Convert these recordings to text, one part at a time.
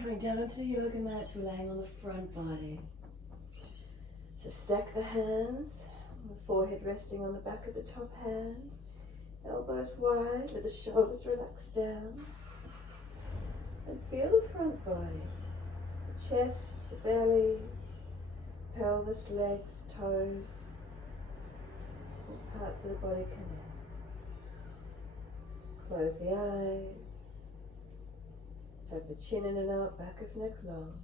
Coming down onto the yoga mats, we're laying on the front body. So stack the hands, the forehead resting on the back of the top hand, elbows wide, let the shoulders relax down. And feel the front body, the chest, the belly, pelvis, legs, toes, all parts of the body connect. Close the eyes. Tuck the chin in and out, back of neck long.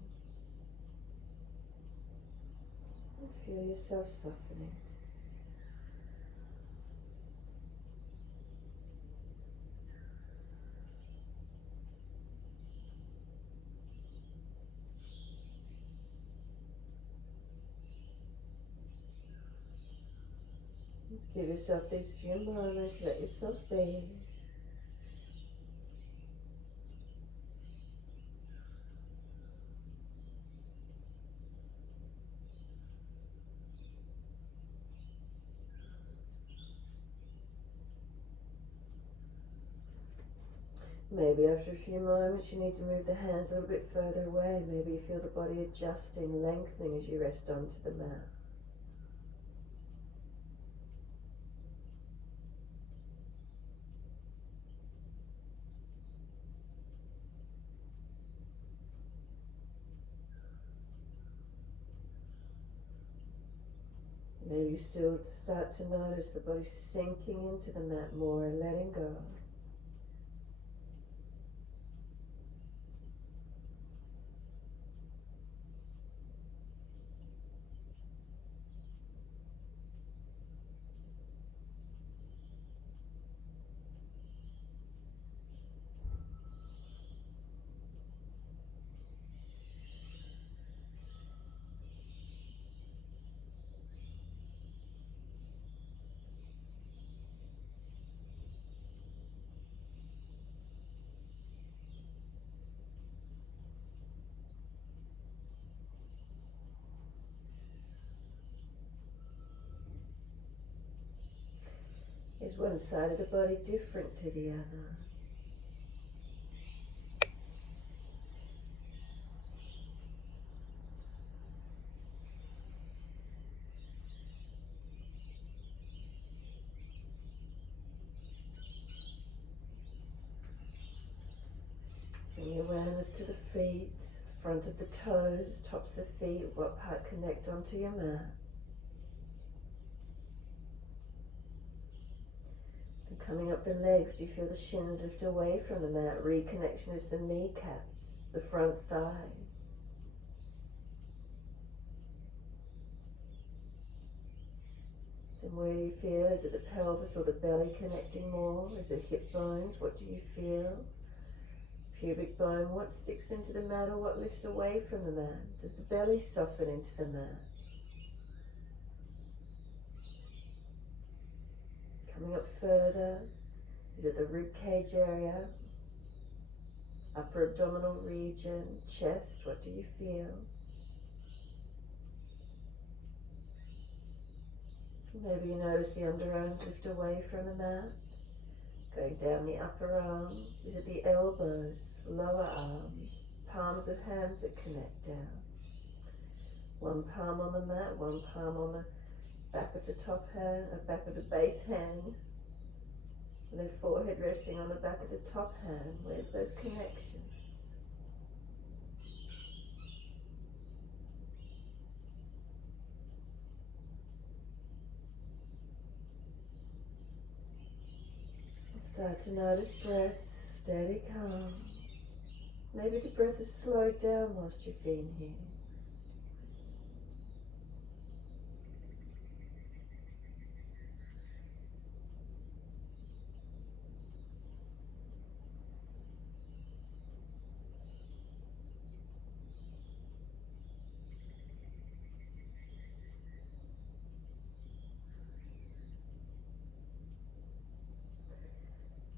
And feel yourself softening. Just give yourself these few moments, let yourself be. Maybe after a few moments you need to move the hands a little bit further away. Maybe you feel the body adjusting, lengthening as you rest onto the mat. Maybe you still start to notice the body sinking into the mat more, letting go. Is one side of the body different to the other? Bring your awareness to the feet, front of the toes, tops of the feet, what part connect onto your mat. And coming up the legs, do you feel the shins lift away from the mat? Reconnection is the kneecaps, the front thighs. And where do you feel? Is it the pelvis or the belly connecting more? Is it hip bones? What do you feel? Pubic bone, what sticks into the mat or what lifts away from the mat? Does the belly soften into the mat? Coming up further, is it the rib cage area? Upper abdominal region, chest, what do you feel? Maybe you notice the underarms lift away from the mat. Going down the upper arm, is it the elbows, lower arms, palms of hands that connect down? One palm on the mat, one palm on the back of the top hand, back of the base hand, and then forehead resting on the back of the top hand. Where's those connections? Start to notice breath, steady, calm. Maybe the breath has slowed down whilst you've been here.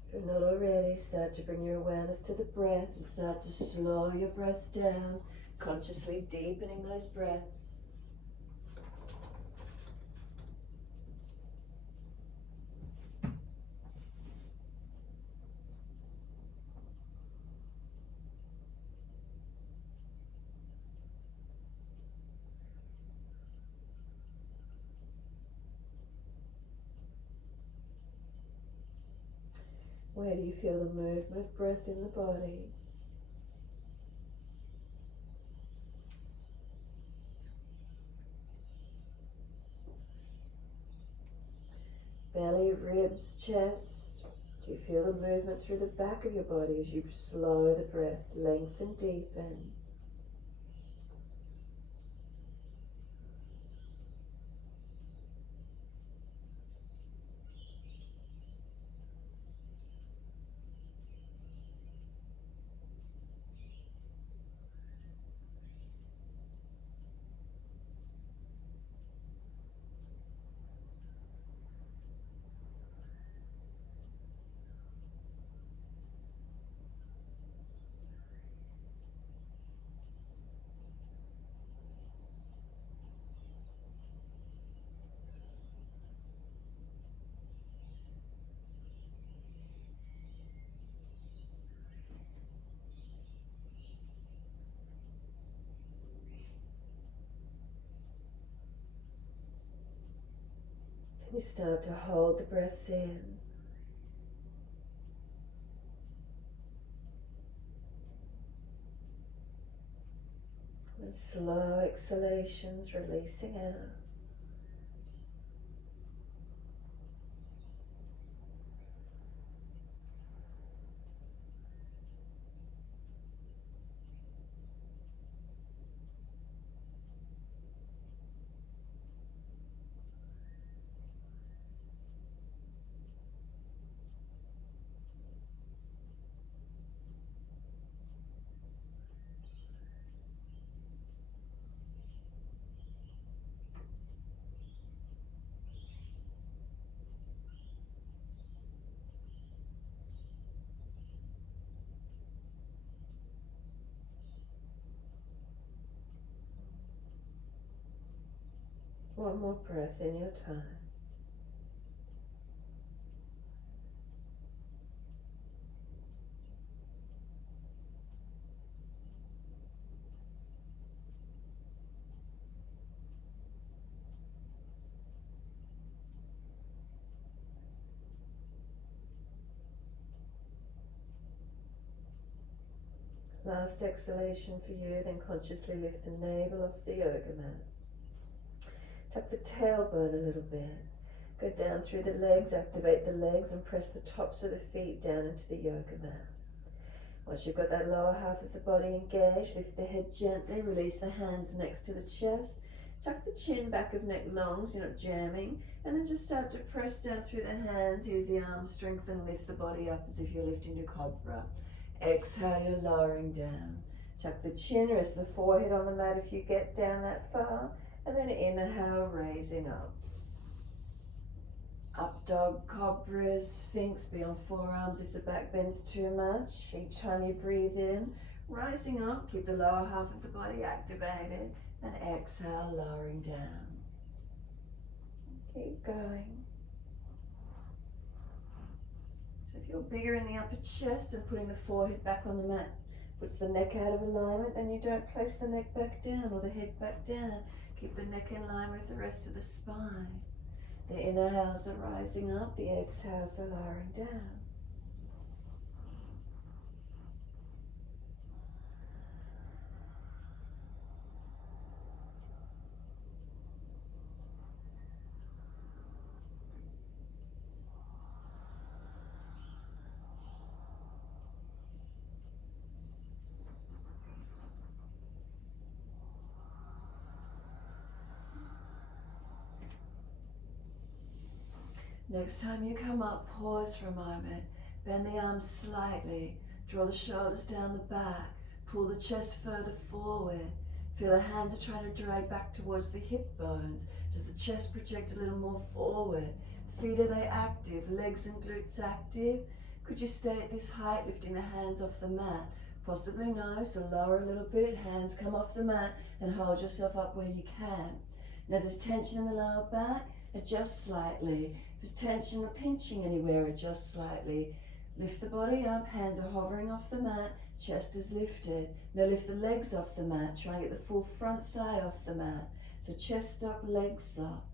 If you're not already, start to bring your awareness to the breath and start to slow your breaths down, consciously deepening those breaths. Where do you feel the movement of breath in the body? Belly, ribs, chest. Do you feel the movement through the back of your body as you slow the breath, lengthen, deepen? You start to hold the breath in. And slow exhalations releasing out. One more breath in your time. Last exhalation for you, then consciously lift the navel off the yoga mat. Tuck the tailbone a little bit. Go down through the legs, activate the legs and press the tops of the feet down into the yoga mat. Once you've got that lower half of the body engaged, lift the head gently, release the hands next to the chest. Tuck the chin back of neck long so you're not jamming, and then just start to press down through the hands, use the arms, strengthen, lift the body up as if you're lifting to cobra. Exhale, you're lowering down. Tuck the chin, rest the forehead on the mat if you get down that far, and then inhale, raising up. Up dog, cobra, sphinx, be on forearms if the back bends too much. Each time you breathe in, rising up, keep the lower half of the body activated, and exhale, lowering down. Keep going. So if you're bigger in the upper chest and putting the forehead back on the mat puts the neck out of alignment, then you don't place the neck back down or the head back down. Keep the neck in line with the rest of the spine. The inhales are rising up, the exhales are lowering down. Next time you come up, pause for a moment. Bend the arms slightly. Draw the shoulders down the back. Pull the chest further forward. Feel the hands are trying to drag back towards the hip bones. Does the chest project a little more forward? Feet, are they active? Legs and glutes active? Could you stay at this height, lifting the hands off the mat? Possibly no, so lower a little bit. Hands come off the mat and hold yourself up where you can. Now if there's tension in the lower back, adjust slightly. If there's tension or pinching anywhere, adjust slightly. Lift the body up, hands are hovering off the mat, chest is lifted. Now lift the legs off the mat, try and get the full front thigh off the mat. So chest up, legs up.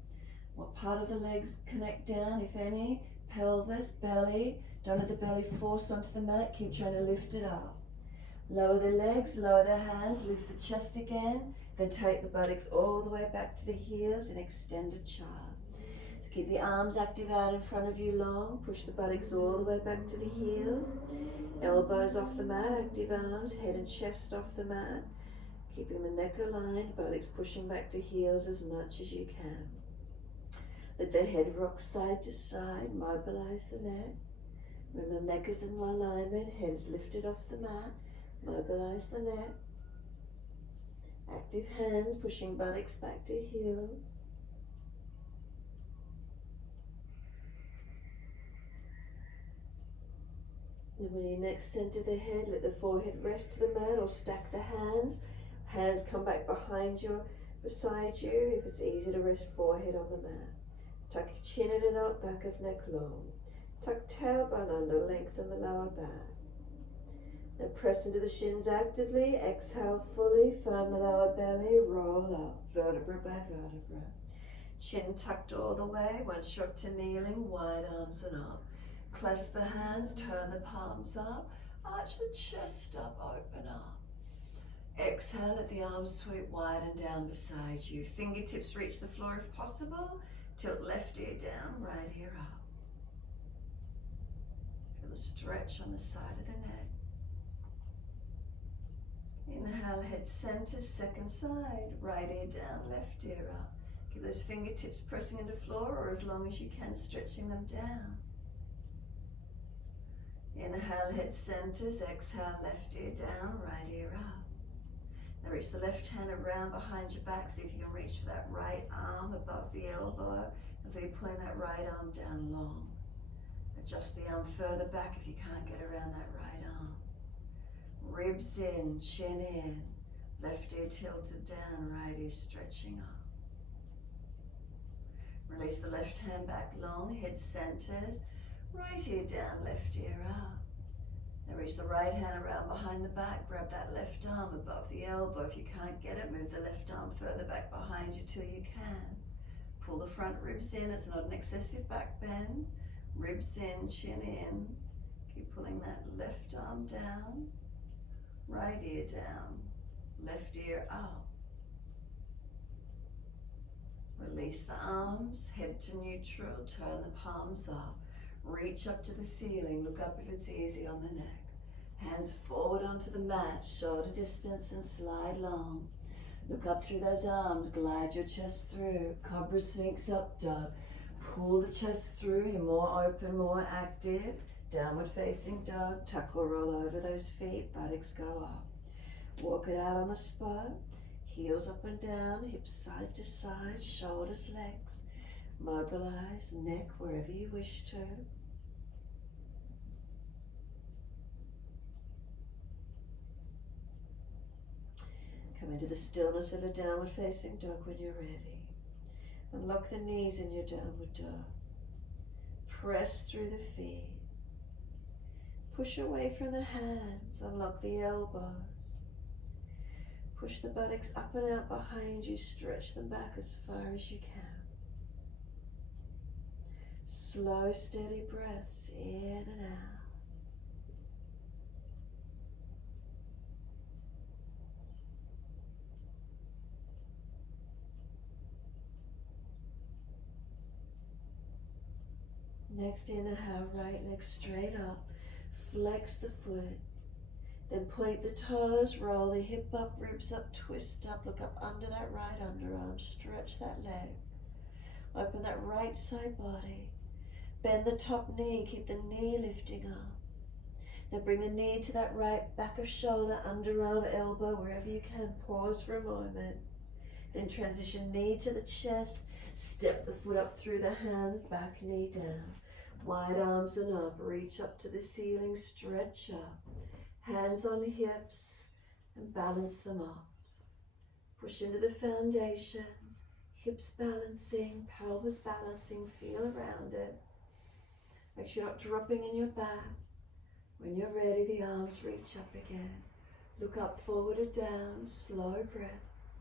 What part of the legs connect down, if any? Pelvis, belly. Don't let the belly force onto the mat. Keep trying to lift it up. Lower the legs, lower the hands, lift the chest again. Then take the buttocks all the way back to the heels in extended child. So keep the arms active out in front of you long. Push the buttocks all the way back to the heels. Elbows off the mat, active arms, head and chest off the mat. Keeping the neck aligned, buttocks pushing back to heels as much as you can. Let the head rock side to side, mobilize the neck. When the neck is in alignment, head is lifted off the mat, mobilize the neck. Active hands pushing buttocks back to heels. And when you next center the head, let the forehead rest to the mat or stack the hands. Hands come back behind you, beside you, if it's easy to rest forehead on the mat. Tuck your chin in and out, back of neck long. Tuck tailbone under, lengthen the lower back. Now press into the shins actively, exhale fully, firm the lower belly, roll up, vertebra by vertebra. Chin tucked all the way, once you're up to kneeling, wide arms and up. Clasp the hands, turn the palms up, arch the chest up, open up. Exhale, let the arms sweep wide and down beside you. Fingertips reach the floor if possible. Tilt left ear down, right ear up. Feel the stretch on the side of the neck. Inhale, head center, second side, right ear down, left ear up. Keep those fingertips pressing into floor or as long as you can, stretching them down. Inhale, head centers, exhale, left ear down, right ear up. Now reach the left hand around behind your back, see if you can reach for that right arm above the elbow, and feel you pulling that right arm down long. Adjust the arm further back if you can't get around that right arm. Ribs in, chin in, left ear tilted down, right ear stretching up. Release the left hand back long, head centers, right ear down, left ear up. Now reach the right hand around behind the back, grab that left arm above the elbow. If you can't get it, move the left arm further back behind you till you can. Pull the front ribs in, it's not an excessive back bend. Ribs in, chin in. Keep pulling that left arm down, right ear down, left ear up. Release the arms, head to neutral, turn the palms up. Reach up to the ceiling, look up if it's easy on the neck. Hands forward onto the mat, shoulder distance and slide long. Look up through those arms, glide your chest through. Cobra Sphinx up dog. Pull the chest through, you're more open, more active. Downward facing dog, tuck or roll over those feet, buttocks go up. Walk it out on the spot, heels up and down, hips side to side, shoulders, legs. Mobilize, neck wherever you wish to. Come into the stillness of a downward facing dog when you're ready. Unlock the knees in your downward dog. Press through the feet. Push away from the hands, unlock the elbows. Push the buttocks up and out behind you, stretch them back as far as you can. Slow, steady breaths in and out. Next, inhale, right leg straight up, flex the foot, then point the toes, roll the hip up, ribs up, twist up, look up under that right underarm, stretch that leg, open that right side body. Bend the top knee, keep the knee lifting up. Now bring the knee to that right back of shoulder, underarm, elbow, wherever you can. Pause for a moment. Then transition knee to the chest. Step the foot up through the hands, back knee down. Wide arms and up, reach up to the ceiling, stretch up. Hands on hips and balance them up. Push into the foundations, hips balancing, pelvis balancing, feel around it. Make sure you're not dropping in your back. When you're ready, the arms reach up again. Look up, forward or down, slow breaths.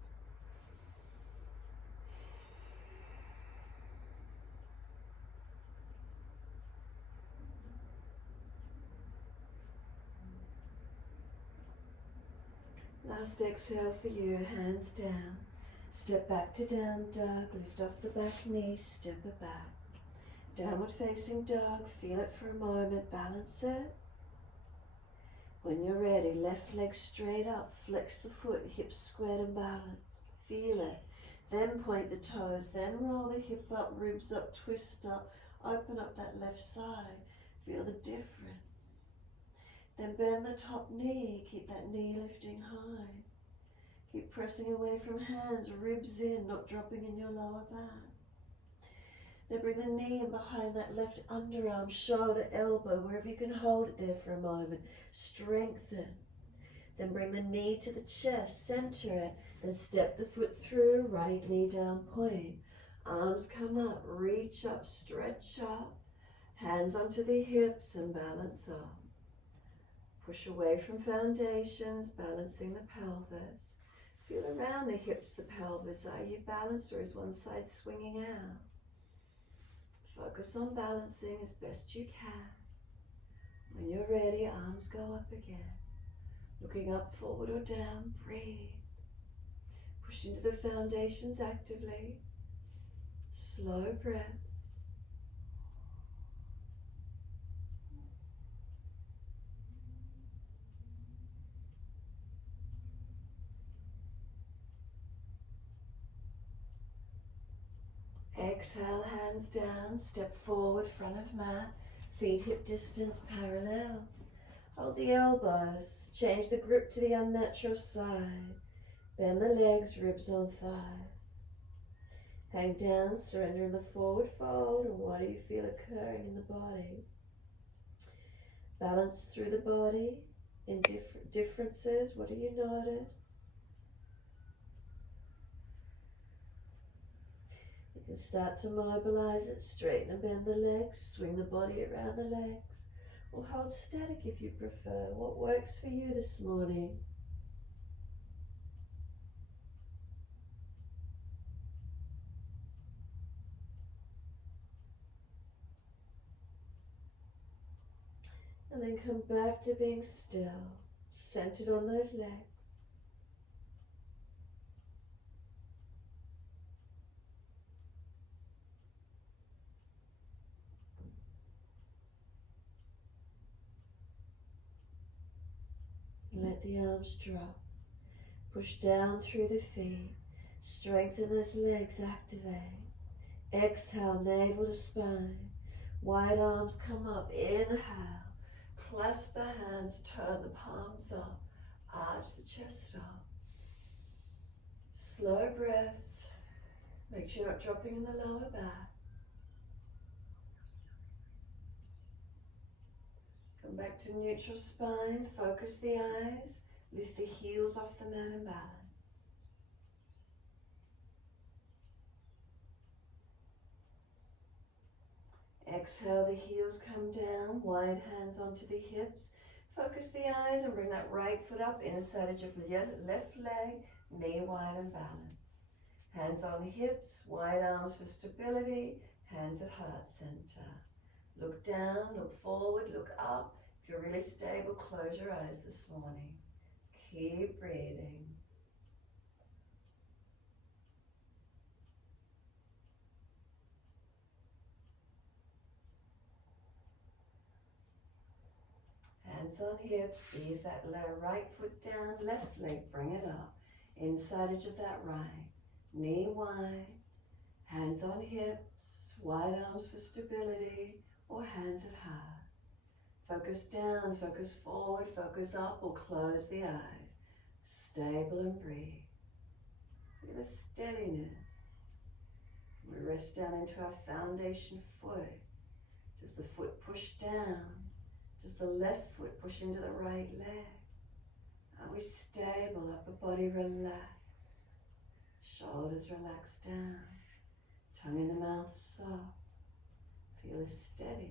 Last exhale for you, hands down. Step back to down dog, lift off the back knee, step it back. Downward facing dog, feel it for a moment, balance it. When you're ready, left leg straight up, flex the foot, hips squared and balanced. Feel it. Then point the toes, then roll the hip up, ribs up, twist up, open up that left side. Feel the difference. Then bend the top knee, keep that knee lifting high. Keep pressing away from hands, ribs in, not dropping in your lower back. Now bring the knee in behind that left underarm, shoulder, elbow, wherever you can hold it there for a moment. Strengthen. Then bring the knee to the chest, center it, then step the foot through, right knee down, point. Arms come up, reach up, stretch up. Hands onto the hips and balance up. Push away from foundations, balancing the pelvis. Feel around the hips, the pelvis. Are you balanced or is one side swinging out? Focus on balancing as best you can. When you're ready, arms go up again. Looking up, forward or down, breathe. Push into the foundations actively. Slow breaths. Exhale, hands down, step forward, front of mat, feet hip distance parallel. Hold the elbows, change the grip to the unnatural side. Bend the legs, ribs on thighs. Hang down, surrender in the forward fold, and what do you feel occurring in the body? Balance through the body in differences. What do you notice? You can start to mobilize it, straighten and bend the legs, swing the body around the legs, or hold static if you prefer. What works for you this morning? And then come back to being still, centered on those legs. Let the arms drop. Push down through the feet. Strengthen those legs, activate. Exhale, navel to spine. Wide arms come up. Inhale. Clasp the hands, turn the palms up. Arch the chest up. Slow breaths. Make sure you're not dropping in the lower back. Come back to neutral spine. Focus the eyes. Lift the heels off the mat and balance. Exhale, the heels come down, wide hands onto the hips. Focus the eyes and bring that right foot up, inner side edge of left leg, knee wide and balance. Hands on hips, wide arms for stability, hands at heart center. Look down, look forward, look up. If you're really stable, close your eyes this morning. Keep breathing. Hands on hips, ease that right foot down, left leg, bring it up. Inside edge of that right, knee wide, hands on hips, wide arms for stability, or hands at heart. Focus down, focus forward, focus up, or close the eyes. Stable and breathe. Feel a steadiness. We rest down into our foundation foot. Does the foot push down? Does the left foot push into the right leg? Are we stable? Upper body relaxed. Shoulders relaxed down. Tongue in the mouth soft. Feel a steadiness.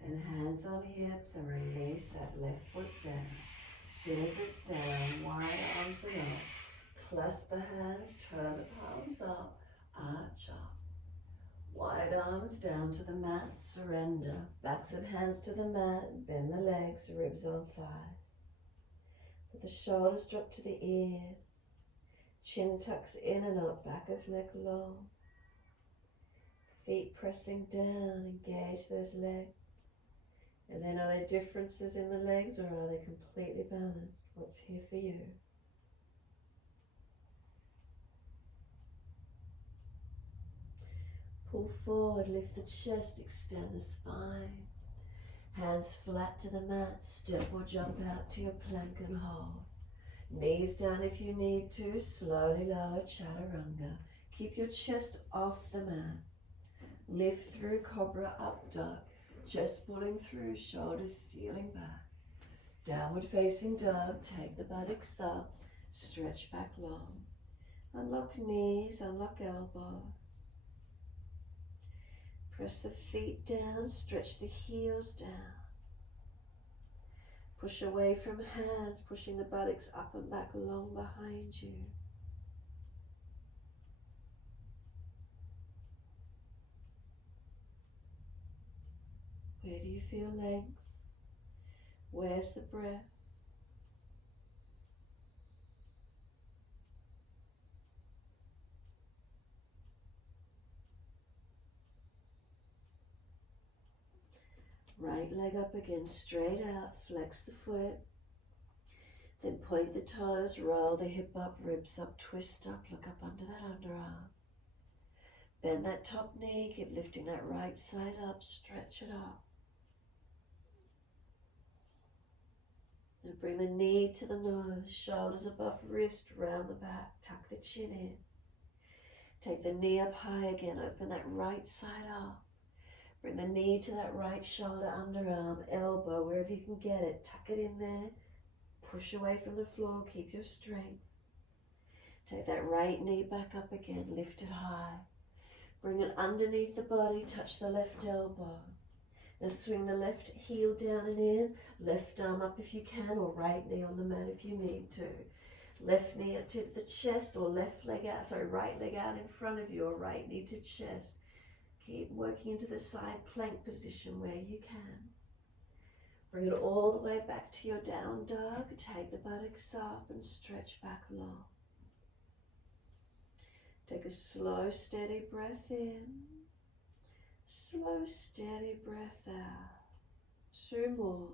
Then hands on hips and release that left foot down. As soon as it's down, wide arms and up. Clasp the hands, turn the palms up, arch up. Wide arms down to the mat, surrender. Backs of hands to the mat, bend the legs, ribs on thighs. Let the shoulders drop to the ears. Chin tucks in and up, back of neck long. Feet pressing down, engage those legs. And then are there differences in the legs, or are they completely balanced? What's here for you? Pull forward, lift the chest, extend the spine. Hands flat to the mat, step or jump out to your plank and hold. Knees down if you need to, slowly lower chaturanga. Keep your chest off the mat. Lift through cobra, up dog. Chest pulling through, shoulders sealing back. Downward facing dog, take the buttocks up, stretch back long. Unlock knees, unlock elbows. Press the feet down, stretch the heels down. Push away from hands, pushing the buttocks up and back long behind you. Where do you feel length? Where's the breath? Right leg up again, straight out, flex the foot. Then point the toes, roll the hip up, ribs up, twist up, look up under that underarm. Bend that top knee, keep lifting that right side up, stretch it up. And bring the knee to the nose, shoulders above wrist, round the back, tuck the chin in. Take the knee up high again, open that right side up. Bring the knee to that right shoulder, underarm, elbow, wherever you can get it. Tuck it in there. Push away from the floor, keep your strength. Take that right knee back up again, lift it high. Bring it underneath the body, touch the left elbow. Now swing the left heel down and in, left arm up if you can, or right knee on the mat if you need to. Left knee up to the chest, or right leg out in front of you, or right knee to chest. Keep working into the side plank position where you can. Bring it all the way back to your down dog. Take the buttocks up and stretch back long. Take a slow, steady breath in. Slow, steady breath out. 2 more.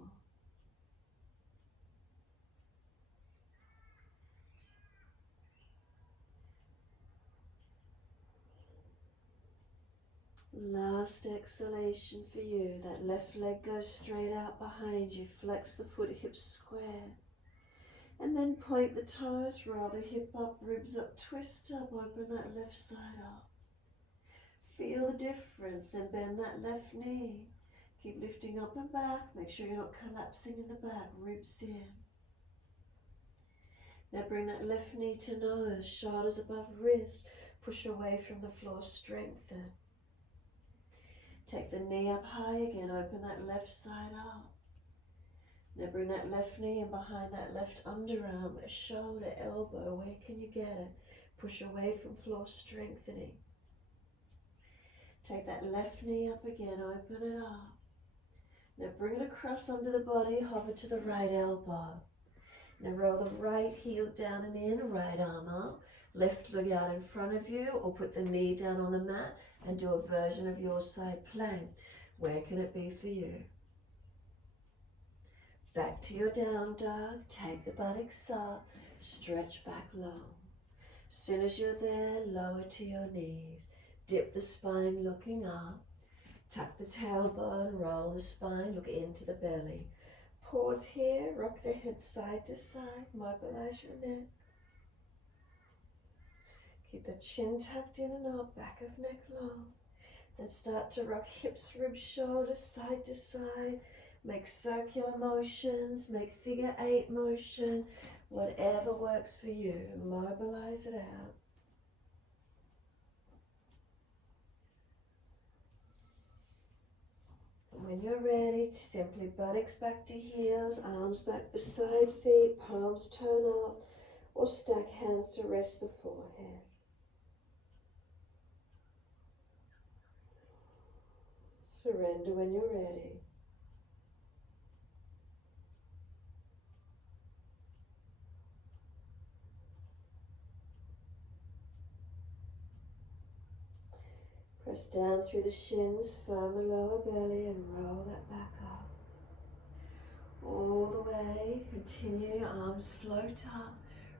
Last exhalation for you. That left leg goes straight out behind you. Flex the foot, hips square. And then point the toes, roll the hip up, ribs up, twist up, open that left side up. Feel the difference, then bend that left knee. Keep lifting up and back. Make sure you're not collapsing in the back, ribs in. Now bring that left knee to nose, shoulders above wrist. Push away from the floor, strengthen. Take the knee up high again, open that left side up. Now bring that left knee in behind that left underarm, shoulder, elbow, where can you get it? Push away from floor, strengthening. Take that left knee up again, open it up. Now bring it across under the body, hover to the right elbow. Now roll the right heel down and in, right arm up. Left leg out in front of you, or put the knee down on the mat and do a version of your side plank. Where can it be for you? Back to your down dog, take the buttocks up, stretch back long. As soon as you're there, lower to your knees. Dip the spine looking up. Tuck the tailbone, roll the spine, look into the belly. Pause here, rock the head side to side, mobilize your neck. Keep the chin tucked in and up, back of neck long. Then start to rock hips, ribs, shoulders, side to side. Make circular motions, make figure 8 motion, whatever works for you. Mobilize it out. And when you're ready, simply buttocks back to heels, arms back beside feet, palms turn up, or stack hands to rest the forehead. Surrender when you're ready. Press down through the shins, firm the lower belly and roll that back up. All the way, continue, your arms float up,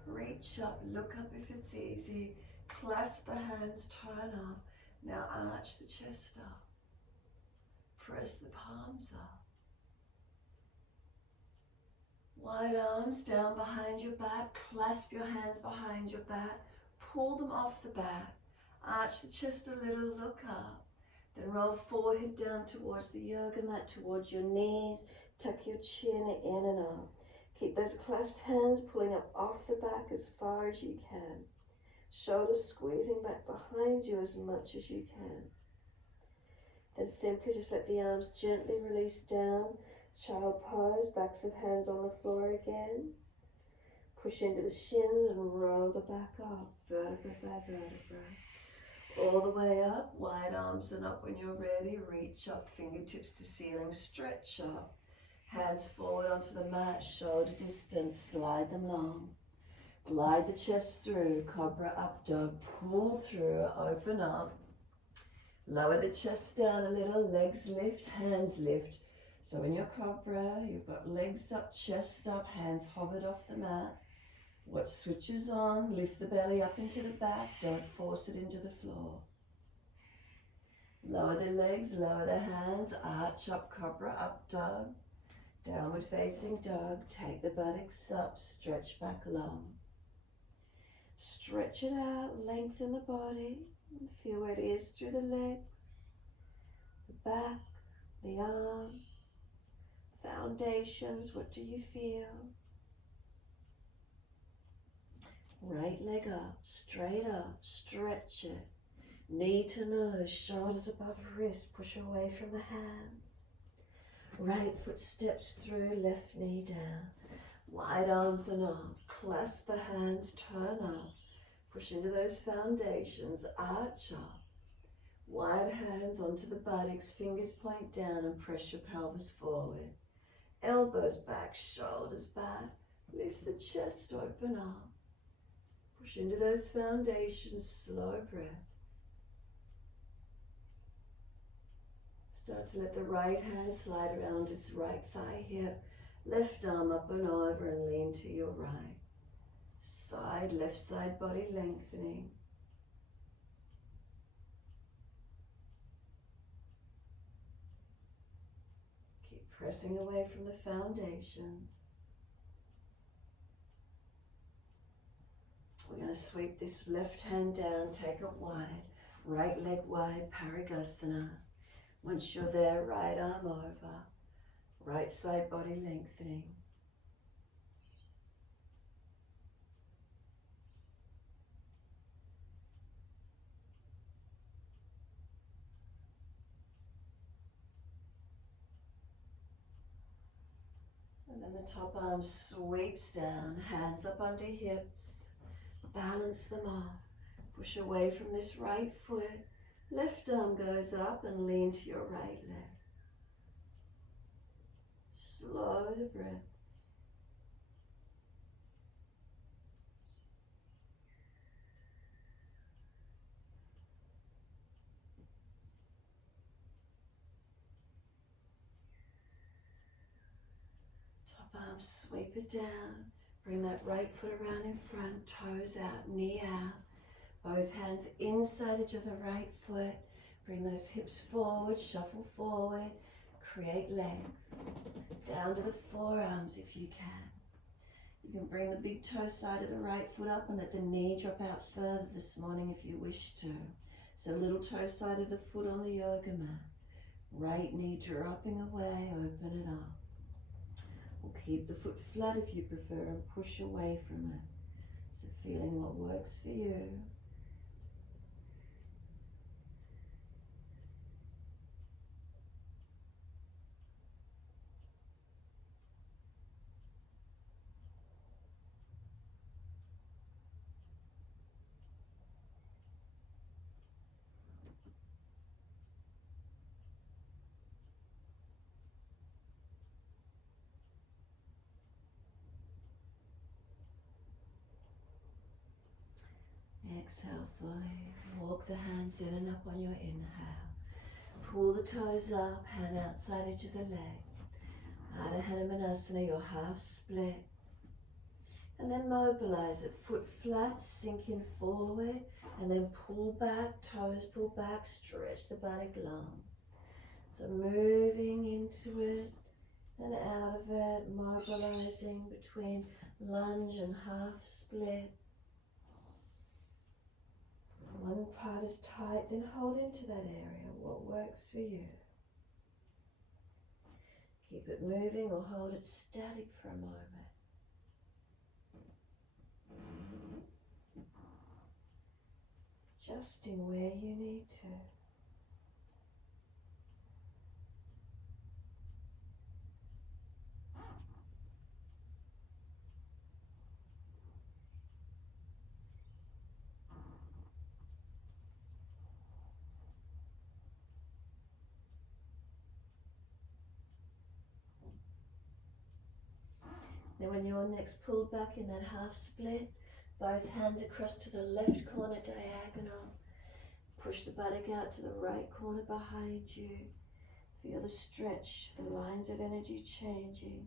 reach up, look up if it's easy, clasp the hands, turn up. Now arch the chest up, press the palms up. Wide arms down behind your back, clasp your hands behind your back, pull them off the back, arch the chest a little, look up, then roll forehead down towards the yoga mat, towards your knees, tuck your chin in and up. Keep those clasped hands pulling up off the back as far as you can. Shoulders squeezing back behind you as much as you can. Then simply just let the arms gently release down. Child pose, backs of hands on the floor again. Push into the shins and roll the back up, vertebra by vertebra. All the way up, wide arms and up when you're ready. Reach up, fingertips to ceiling, stretch up. Hands forward onto the mat, shoulder distance, slide them long. Glide the chest through, cobra up dog, pull through, open up. Lower the chest down a little, legs lift, hands lift. So in your cobra, you've got legs up, chest up, hands hovered off the mat. What switches on, lift the belly up into the back, don't force it into the floor. Lower the legs, lower the hands, arch up, cobra, up dog. Downward facing dog, take the buttocks up, stretch back long. Stretch it out, lengthen the body, feel where it is through the legs, the back, the arms, foundations, what do you feel? Right leg up, straight up, stretch it. Knee to nose, shoulders above wrist, push away from the hands. Right foot steps through, left knee down. Wide arms and arms, clasp the hands, turn up. Push into those foundations, arch up. Wide hands onto the buttocks, fingers point down and press your pelvis forward. Elbows back, shoulders back. Lift the chest, open up. Push into those foundations, slow breaths. Start to let the right hand slide around its right thigh hip. Left arm up and over and lean to your right. Side, left side body lengthening. Keep pressing away from the foundations. We're going to sweep this left hand down, take it wide, right leg wide, Parigasana. Once you're there, right arm over, right side body lengthening. And then the top arm sweeps down, hands up under hips. Balance them off. Push away from this right foot. Left arm goes up and lean to your right leg. Slow the breaths. Top arm, sweep it down. Bring that right foot around in front, toes out, knee out. Both hands inside edge of the right foot. Bring those hips forward, shuffle forward. Create length. Down to the forearms if you can. You can bring the big toe side of the right foot up and let the knee drop out further this morning if you wish to. So little toe side of the foot on the yoga mat. Right knee dropping away, open it up. Or keep the foot flat if you prefer and push away from it. So feeling what works for you. exhale fully. Walk the hands in and up on your inhale. Pull the toes up, hand outside edge of the leg. Ardha Hanumanasana, your half split. And then mobilize it, foot flat, sinking forward, and then pull back, toes pull back, stretch the body long. So moving into it and out of it, mobilizing between lunge and half split. One part is tight, then hold into that area, what works for you. Keep it moving or hold it static for a moment. Adjusting where you need to. Then when you're next pulled back in that half split, both hands across to the left corner diagonal. Push the buttock out to the right corner behind you. Feel the stretch, the lines of energy changing.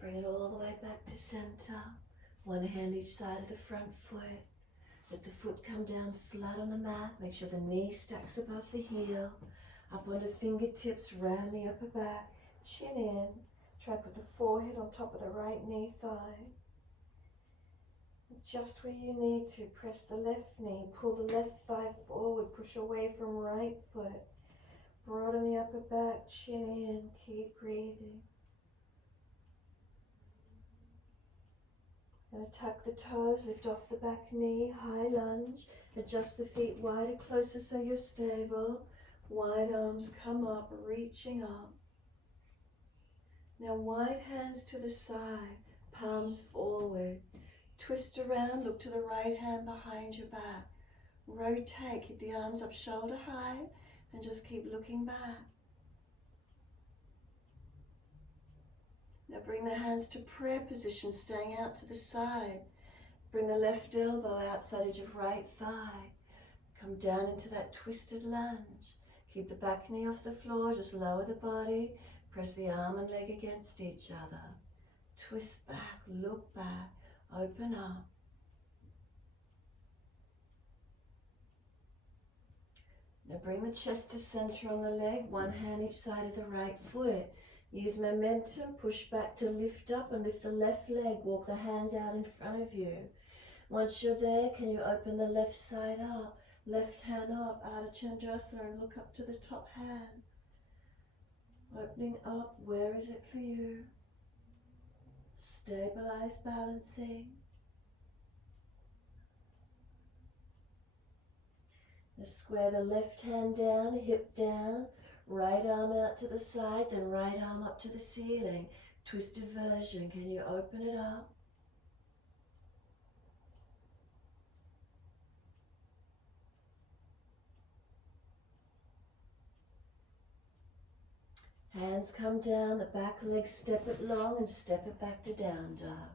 Bring it all the way back to center. One hand each side of the front foot. Let the foot come down flat on the mat. Make sure the knee stacks above the heel. Up on the fingertips, round the upper back. Chin in. Try to put the forehead on top of the right knee thigh. Just where you need to, press the left knee. Pull the left thigh forward. Push away from right foot. Broaden the upper back. Chin in. Keep breathing. Now tuck the toes, lift off the back knee, high lunge, adjust the feet wider, closer so you're stable. Wide arms come up, reaching up. Now wide hands to the side, palms forward. Twist around, look to the right hand behind your back. Rotate, keep the arms up shoulder high, and just keep looking back. Now bring the hands to prayer position, staying out to the side. Bring the left elbow outside edge of right thigh. Come down into that twisted lunge. Keep the back knee off the floor, just lower the body. Press the arm and leg against each other. Twist back, look back, open up. Now bring the chest to center on the leg, one hand each side of the right foot. Use momentum, push back to lift up and lift the left leg. Walk the hands out in front of you. Once you're there, can you open the left side up? Left hand up, Ardha Chandrasana, and look up to the top hand. Opening up, where is it for you? Stabilize, balancing. Now square the left hand down, hip down. Right arm out to the side, then right arm up to the ceiling. Twisted version. Can you open it up? Hands come down, the back leg, step it long and step it back to down dog.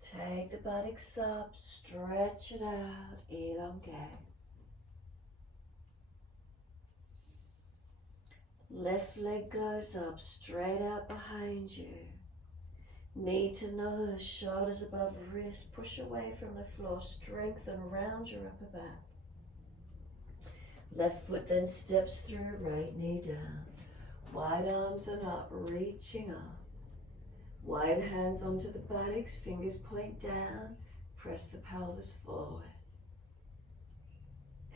Take the buttocks up, stretch it out, elongate. Left leg goes up, straight out behind you. Knee to nose, shoulders above wrist. Push away from the floor, strengthen, round your upper back. Left foot then steps through, right knee down. Wide arms and up, reaching up. Wide hands onto the buttocks, fingers point down. Press the pelvis forward.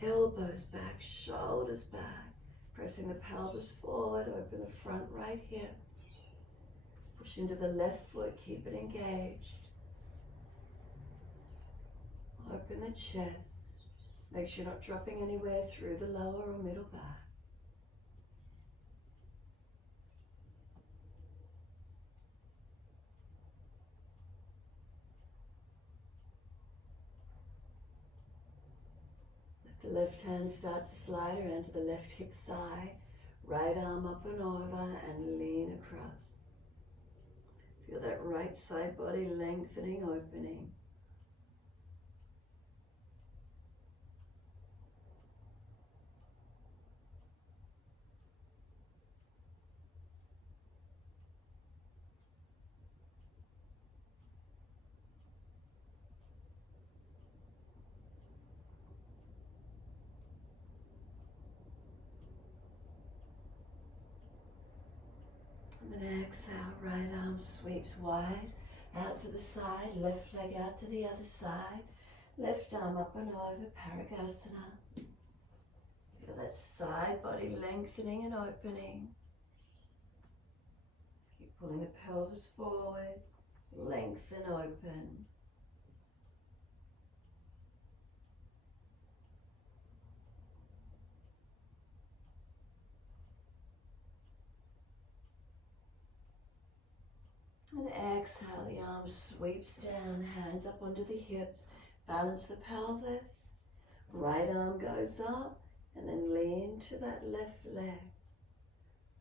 Elbows back, shoulders back. Pressing the pelvis forward, open the front right hip. Push into the left foot, keep it engaged. Open the chest. Make sure you're not dropping anywhere through the lower or middle back. Let the left hand start to slide around to the left hip thigh. Right arm up and over and lean across. Feel that right side body lengthening, opening. And then exhale, right arm sweeps wide, out to the side, left leg out to the other side, left arm up and over, Parigasana. Feel that side body lengthening and opening. Keep pulling the pelvis forward, lengthen, open. And exhale, the arm sweeps down, hands up onto the hips, balance the pelvis. Right arm goes up and then lean to that left leg.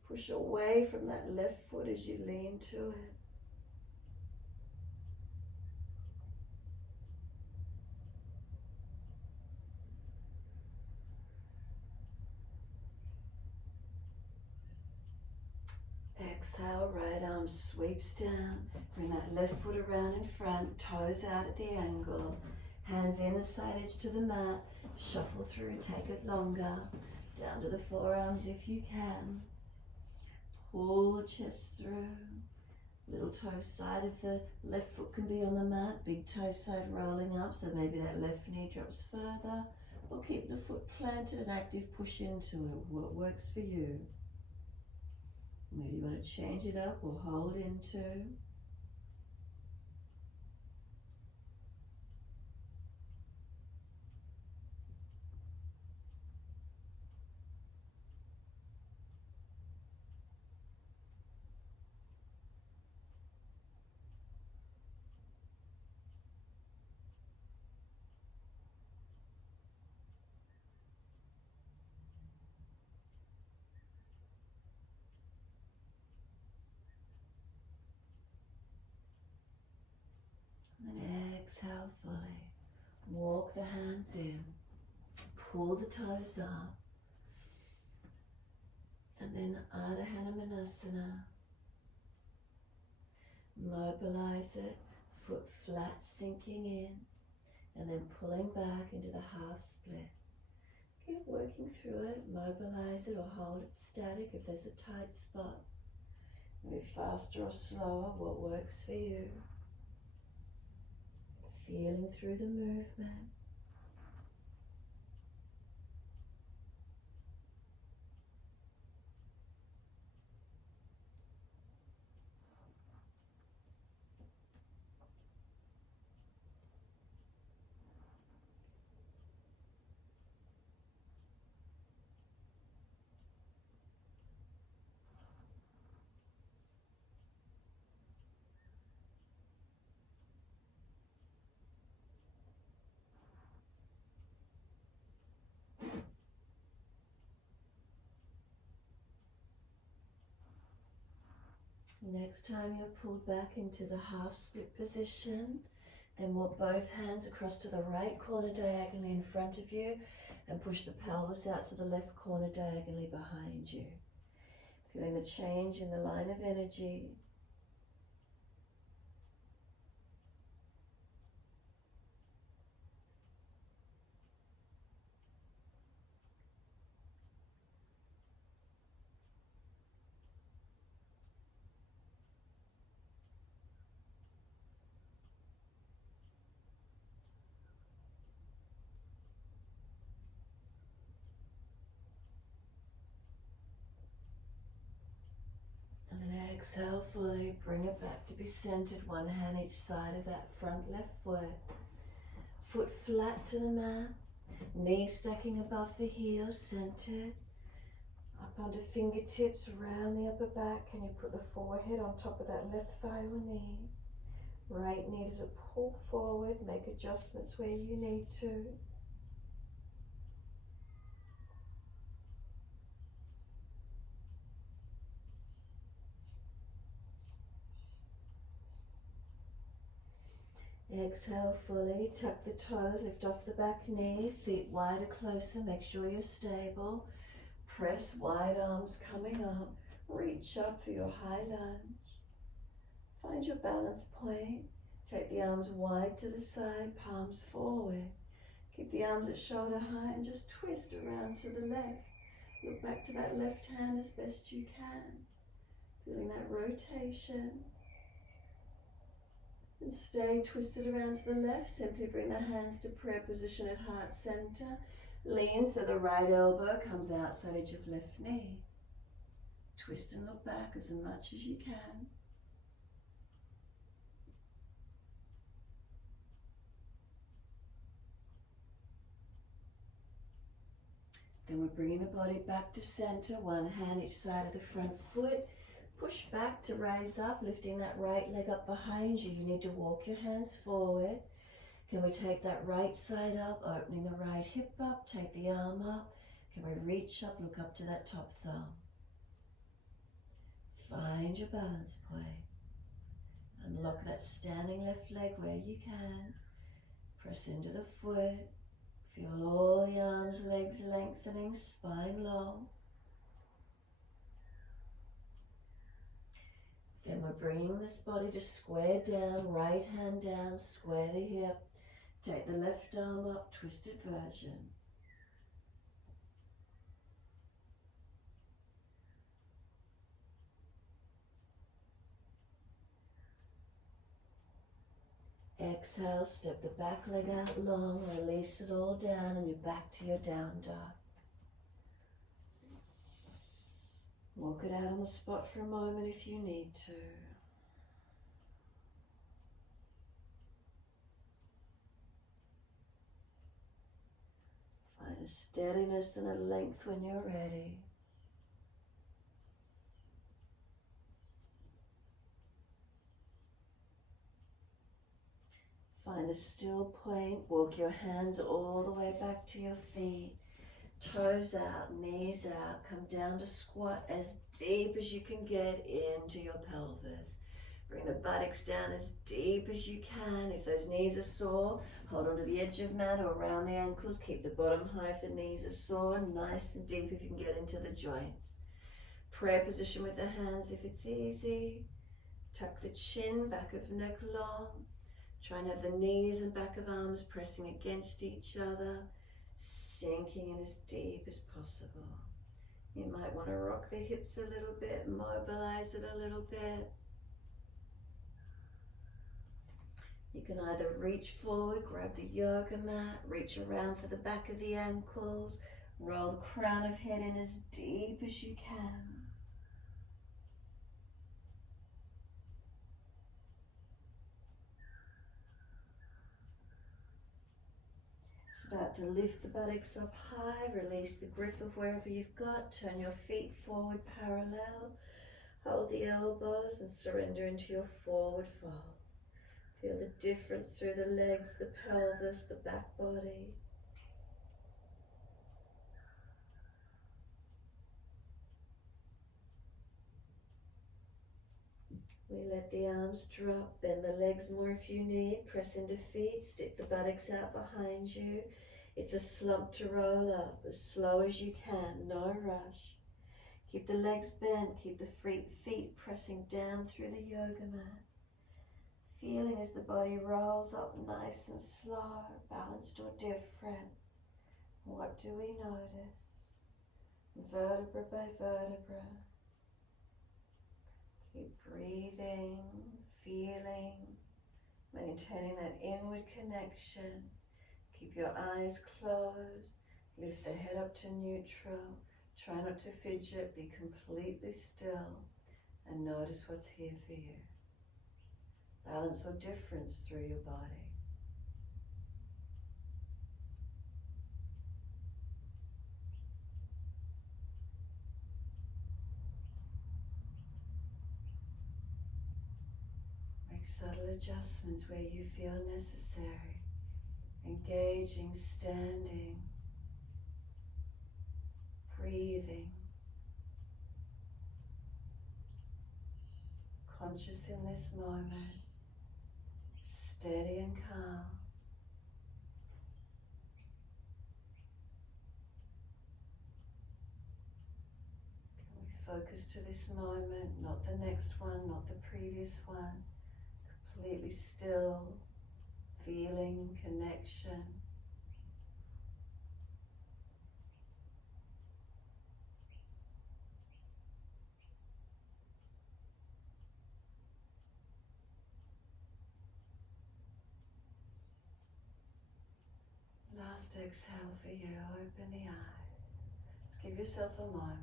Push away from that left foot as you lean to it. Exhale, right arm sweeps down. Bring that left foot around in front, toes out at the angle. Hands inner side edge to the mat. Shuffle through, take it longer. Down to the forearms if you can. Pull the chest through. Little toe side of the left foot can be on the mat. Big toe side rolling up, so maybe that left knee drops further. Or keep the foot planted and active, push into it. What works for you? Maybe you want to change it up or hold into. And exhale fully. Walk the hands in. Pull the toes up. And then Ardha Hanumanasana. Mobilize it. Foot flat sinking in. And then pulling back into the half split. Keep working through it. Mobilize it or hold it static if there's a tight spot. Move faster or slower, what works for you. Feeling through the movement. Next time you're pulled back into the half split position, then walk both hands across to the right corner diagonally in front of you and push the pelvis out to the left corner diagonally behind you. Feeling the change in the line of energy. And then exhale fully, bring it back to be centered, one hand each side of that front left foot. Foot flat to the mat, Knees stacking above the heels, centered. Up under fingertips, around the upper back. Can you put the forehead on top of that left thigh or knee? Right knee does a pull forward, make adjustments where you need to. Exhale fully, tuck the toes, lift off the back knee, feet wider, closer, make sure you're stable. Press wide arms coming up, reach up for your high lunge. Find your balance point, take the arms wide to the side, palms forward. Keep the arms at shoulder height and just twist around to the left. Look back to that left hand as best you can. Feeling that rotation. And stay twisted around to the left. Simply bring the hands to prayer position at heart center. Lean so the right elbow comes outside edge of left knee. Twist and look back as much as you can. Then we're bringing the body back to center, one hand each side of the front foot. Push back to raise up, lifting that right leg up behind you. You need to walk your hands forward. Can we take that right side up, opening the right hip up, take the arm up. Can we reach up, look up to that top thumb. Find your balance point. Unlock that standing left leg where you can. Press into the foot. Feel all the arms, legs lengthening, spine long. Then we're bringing this body to square down, right hand down, square the hip. Take the left arm up, twisted version. Exhale, step the back leg out long, release it all down and you're back to your down dog. Walk it out on the spot for a moment if you need to. Find a steadiness and a length when you're ready. Find a still point, walk your hands all the way back to your feet. Toes out, knees out, come down to squat as deep as you can get into your pelvis. Bring the buttocks down as deep as you can. If those knees are sore, hold onto the edge of mat or around the ankles. Keep the bottom high if the knees are sore, nice and deep if you can get into the joints. Prayer position with the hands if it's easy. Tuck the chin, back of neck long. Try and have the knees and back of arms pressing against each other. Sinking in as deep as possible. You might want to rock the hips a little bit, mobilize it a little bit. You can either reach forward, grab the yoga mat, reach around for the back of the ankles, roll the crown of head in as deep as you can. Start to lift the buttocks up high, release the grip of wherever you've got, turn your feet forward parallel, hold the elbows and surrender into your forward fold. Feel the difference through the legs, the pelvis, the back body. We let the arms drop, bend the legs more if you need, press into feet, stick the buttocks out behind you. It's a slump to roll up, as slow as you can, no rush. Keep the legs bent, keep the feet pressing down through the yoga mat. Feeling as the body rolls up nice and slow, balanced or different. What do we notice? Vertebra by vertebra. Keep breathing, feeling, maintaining that inward connection. Keep your eyes closed, lift the head up to neutral. Try not to fidget, be completely still and notice what's here for you. Balance or difference through your body. Make subtle adjustments where you feel necessary. Engaging, standing, breathing. Conscious in this moment, steady and calm. Can we focus to this moment, not the next one, not the previous one, completely still, feeling connection. Last exhale for you, open the eyes. Just give yourself a moment.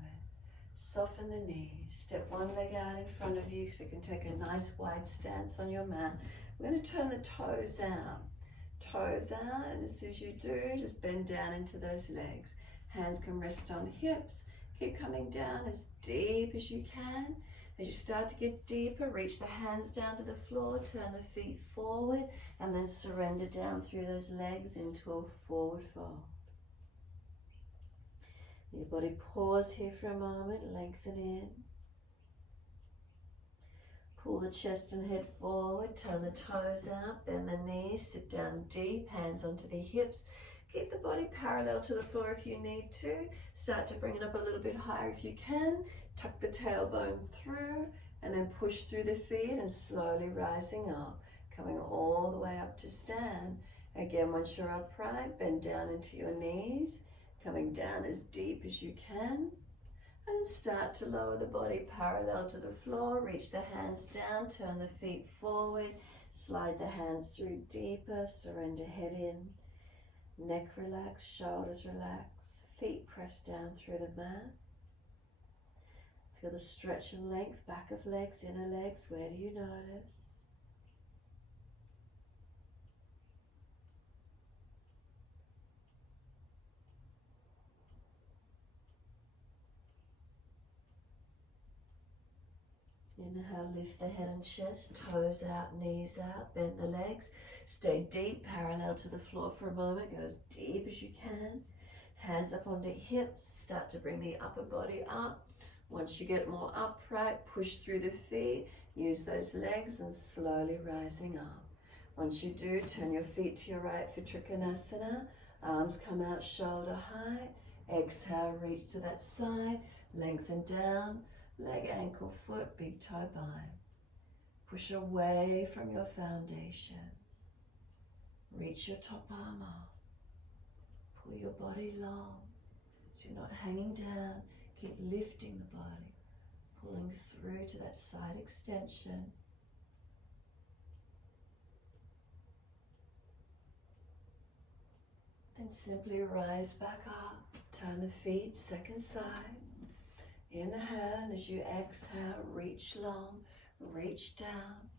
Soften the knees. Step one leg out in front of you so you can take a nice wide stance on your mat. We're going to turn the toes out. Toes out, and as soon as you do, just bend down into those legs. Hands can rest on hips. Keep coming down as deep as you can. As you start to get deeper, reach the hands down to the floor, turn the feet forward, and then surrender down through those legs into a forward fold. Your body pause here for a moment, lengthen in. Pull the chest and head forward, turn the toes out, bend the knees, sit down deep, hands onto the hips. Keep the body parallel to the floor if you need to. Start to bring it up a little bit higher if you can. Tuck the tailbone through and then push through the feet and slowly rising up, coming all the way up to stand. Again, once you're upright, bend down into your knees, coming down as deep as you can. And start to lower the body parallel to the floor. Reach the hands down, turn the feet forward, slide the hands through deeper, surrender head in. Neck relax, shoulders relax, feet press down through the mat. Feel the stretch and length, back of legs, inner legs, where do you notice? Inhale, lift the head and chest, toes out, knees out, bend the legs. Stay deep, parallel to the floor for a moment. Go as deep as you can. Hands up on the hips. Start to bring the upper body up. Once you get more upright, push through the feet. Use those legs and slowly rising up. Once you do, turn your feet to your right for Trikonasana. Arms come out shoulder height. Exhale, reach to that side. Lengthen down. Leg, ankle, foot, big toe bind. Push away from your foundations. Reach your top arm up. Pull your body long so you're not hanging down. Keep lifting the body, pulling through to that side extension. Then simply rise back up. Turn the feet, second side. Inhale, and as you exhale, reach long, reach down.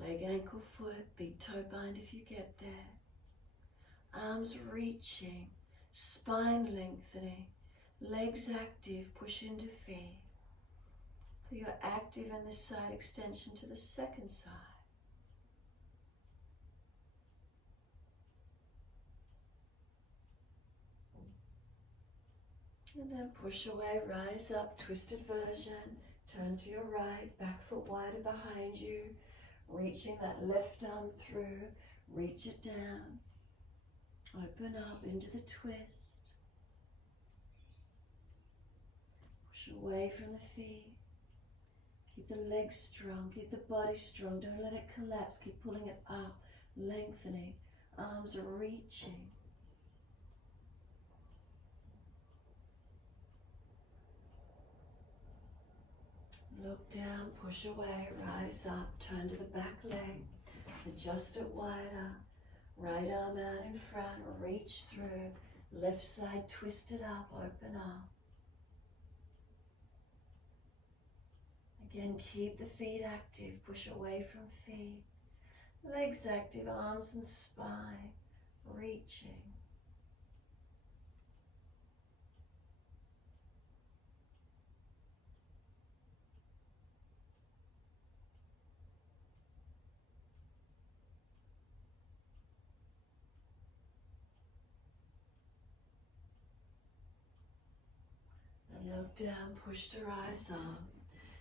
Leg, ankle, foot, big toe bind if you get there. Arms reaching, spine lengthening, legs active, push into feet. So you're active in the side extension to the second side. And then push away, rise up, twisted version. Turn to your right, back foot wider behind you. Reaching that left arm through, reach it down. Open up into the twist. Push away from the feet. Keep the legs strong, keep the body strong. Don't let it collapse, keep pulling it up, lengthening. Arms are reaching. Look down, push away, rise up, turn to the back leg, adjust it wider, right arm out in front, reach through, left side twist it up, open up. Again, keep the feet active, push away from feet, legs active, arms and spine, reaching. Look down, push to rise up.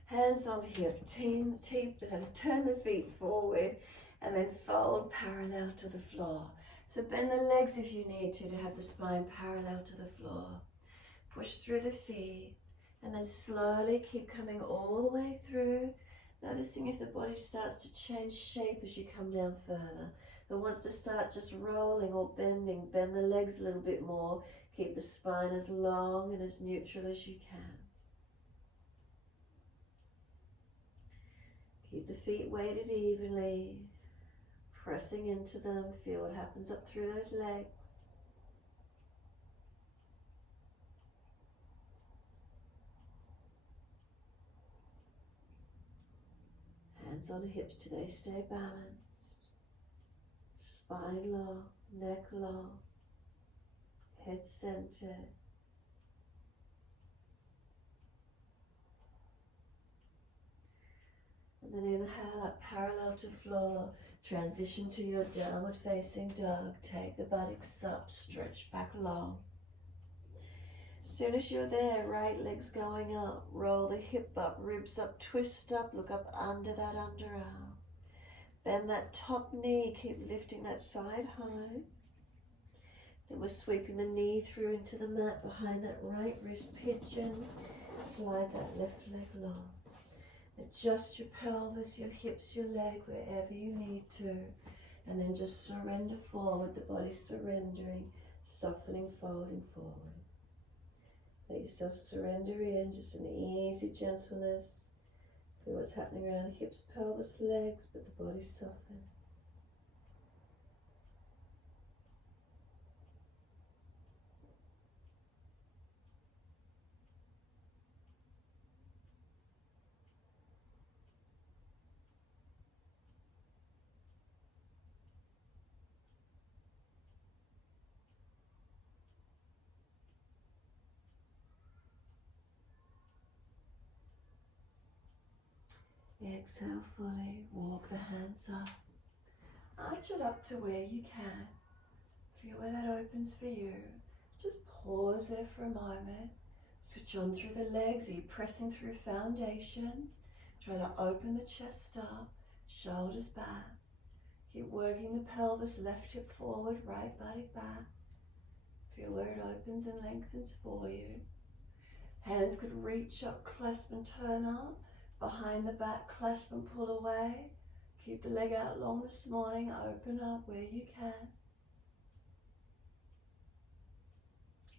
Hands on hip, turn the feet forward and then fold parallel to the floor. So bend the legs if you need to have the spine parallel to the floor. Push through the feet and then slowly keep coming all the way through. Noticing if the body starts to change shape as you come down further. If it wants to start just rolling or bending, bend the legs a little bit more. Keep the spine as long and as neutral as you can. Keep the feet weighted evenly, pressing into them. Feel what happens up through those legs. Hands on hips till they stay balanced. Spine long, neck long, head centered. And then inhale up parallel to floor. Transition to your downward facing dog. Take the buttocks up, stretch back long. As soon as you're there, right leg's going up. Roll the hip up, ribs up, twist up, look up under that underarm. Bend that top knee, keep lifting that side high. Then we're sweeping the knee through into the mat behind that right wrist pigeon. Slide that left leg long. Adjust your pelvis, your hips, your leg, wherever you need to. And then just surrender forward, the body surrendering, softening, folding forward. Let yourself surrender in, just an easy gentleness. Feel what's happening around hips, pelvis, legs, but the body softens. Exhale fully, walk the hands up. Arch it up to where you can. Feel where that opens for you. Just pause there for a moment. Switch on through the legs. Are you pressing through foundations? Try to open the chest up, shoulders back. Keep working the pelvis, left hip forward, right body back. Feel where it opens and lengthens for you. Hands could reach up, clasp and turn up. Behind the back, clasp and pull away. Keep the leg out long this morning. Open up where you can.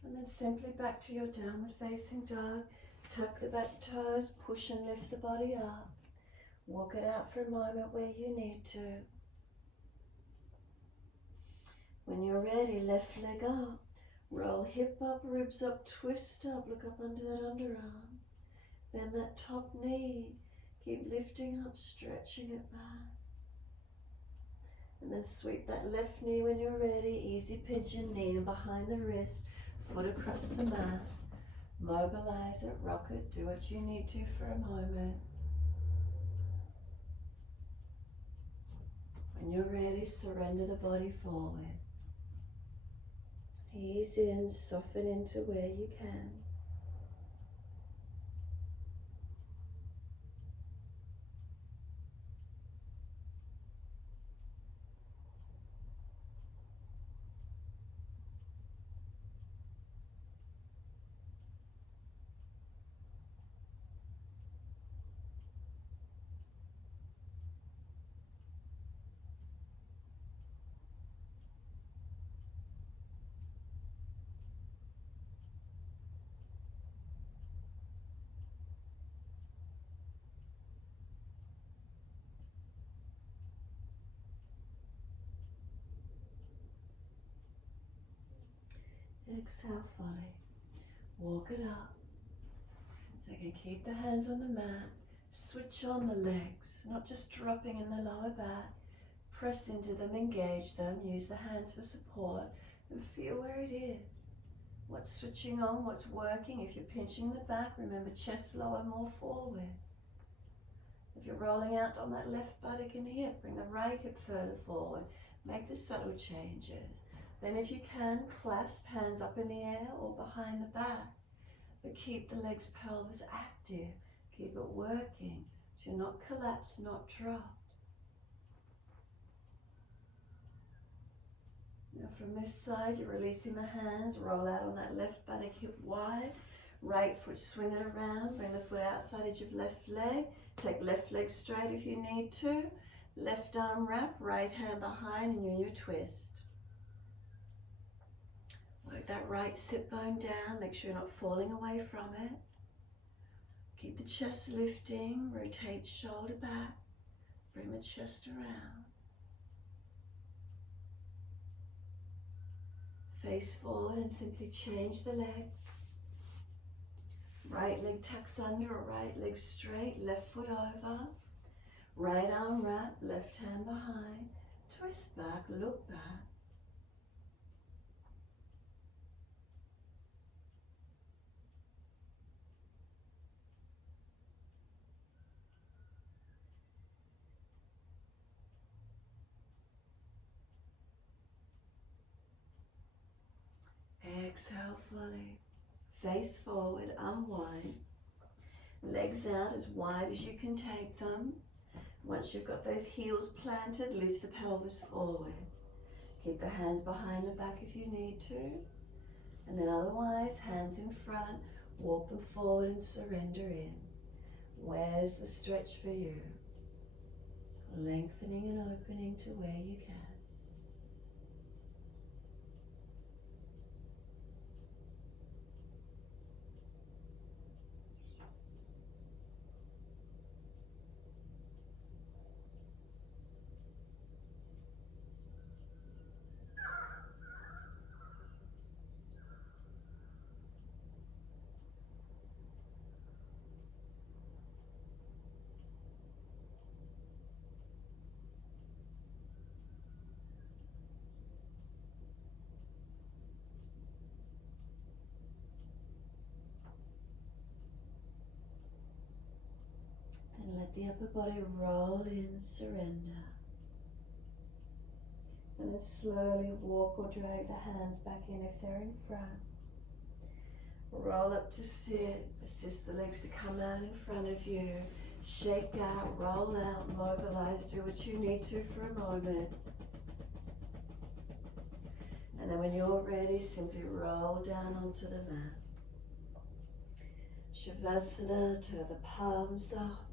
And then simply back to your downward facing dog. Tuck the back toes, push and lift the body up. Walk it out for a moment where you need to. When you're ready, left leg up. Roll hip up, ribs up, twist up. Look up under that underarm. Bend that top knee. Keep lifting up, stretching it back. And then sweep that left knee when you're ready. Easy pigeon, knee and behind the wrist. Foot across the mat. Mobilize it, rock it, do what you need to for a moment. When you're ready, surrender the body forward. Ease in, soften into where you can. Exhale fully. Walk it up. So you can keep the hands on the mat. Switch on the legs, not just dropping in the lower back. Press into them, engage them. Use the hands for support and feel where it is. What's switching on, what's working. If you're pinching the back, remember chest lower, more forward. If you're rolling out on that left buttock and hip, bring the right hip further forward. Make the subtle changes. Then if you can, clasp hands up in the air or behind the back. but keep the legs, pelvis active. Keep it working so you're not collapsed, not dropped. Now from this side, you're releasing the hands, roll out on that left buttock hip wide, right foot swing it around, bring the foot outside edge of left leg, take left leg straight if you need to, left arm wrap, right hand behind and you're in your twist. Work that right sit bone down, make sure you're not falling away from it. Keep the chest lifting, rotate shoulder back, bring the chest around. Face forward and simply change the legs. Right leg tucks under or right leg straight, left foot over. Right arm wrap, left hand behind. Twist back, look back. Exhale fully. Face forward, unwind. Legs out as wide as you can take them. Once you've got those heels planted, lift the pelvis forward. Keep the hands behind the back if you need to. And then otherwise, hands in front, walk them forward and surrender in. Where's the stretch for you? Lengthening and opening to where you can. And let the upper body roll in, surrender. And then slowly walk or drag the hands back in if they're in front. Roll up to sit, assist the legs to come out in front of you. Shake out, roll out, mobilize, do what you need to for a moment. And then when you're ready, simply roll down onto the mat. Shavasana, turn the palms up.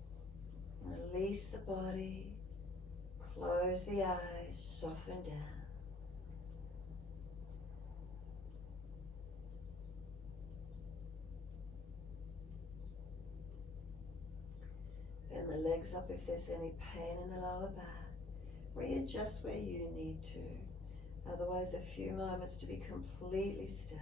Release the body, close the eyes, soften down. Bend the legs up if there's any pain in the lower back. Readjust where you need to. Otherwise, a few moments to be completely still.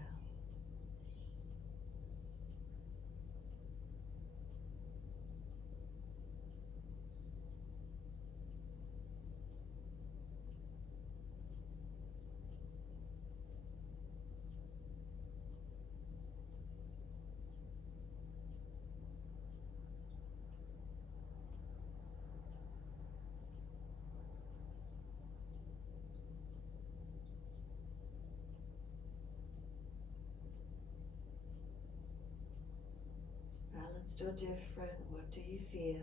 Balanced or different, what do you feel?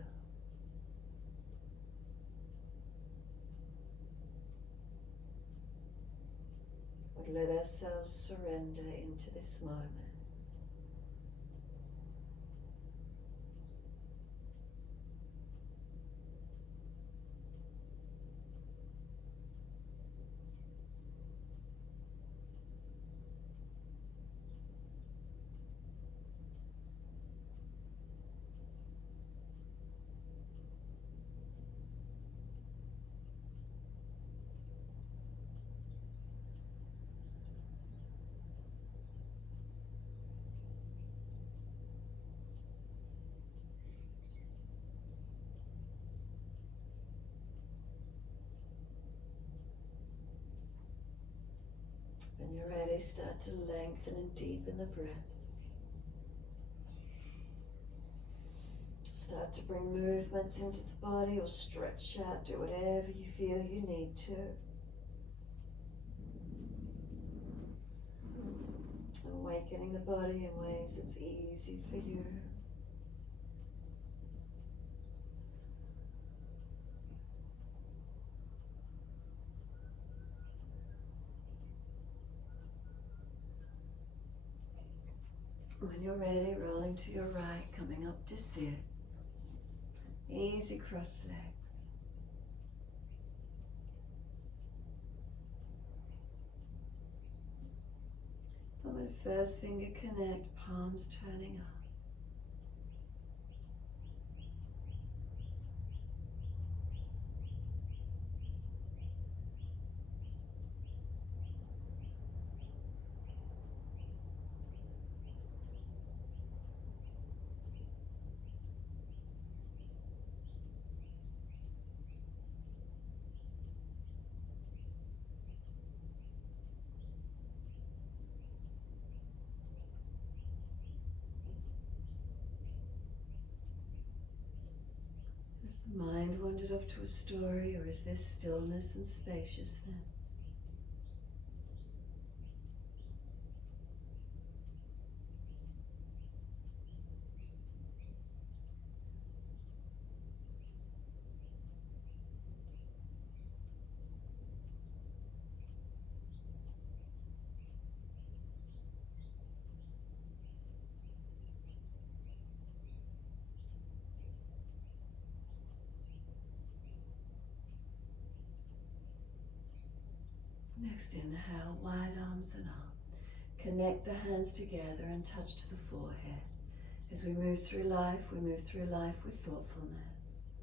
We let ourselves surrender into this moment. When you're ready, start to lengthen and deepen the breaths. Start to bring movements into the body or stretch out, do whatever you feel you need to. And awakening the body in ways that's easy for you. When you're ready, rolling to your right, coming up to sit. Easy cross legs. Thumb and first finger connect, palms turning up. Has the mind wandered off to a story, or is there stillness and spaciousness? Next inhale, wide arms and up. Connect the hands together and touch to the forehead. As we move through life with thoughtfulness.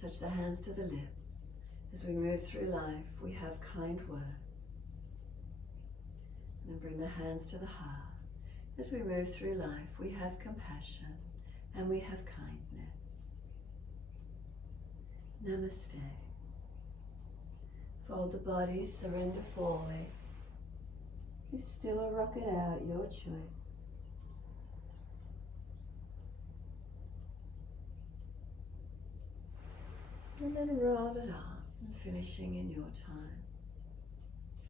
Touch the hands to the lips. As we move through life, we have kind words. And then bring the hands to the heart. As we move through life, we have compassion and we have kindness. Namaste. Fold the body, surrender forward. Be still or rock it out, your choice. And then roll it up, and finishing in your time.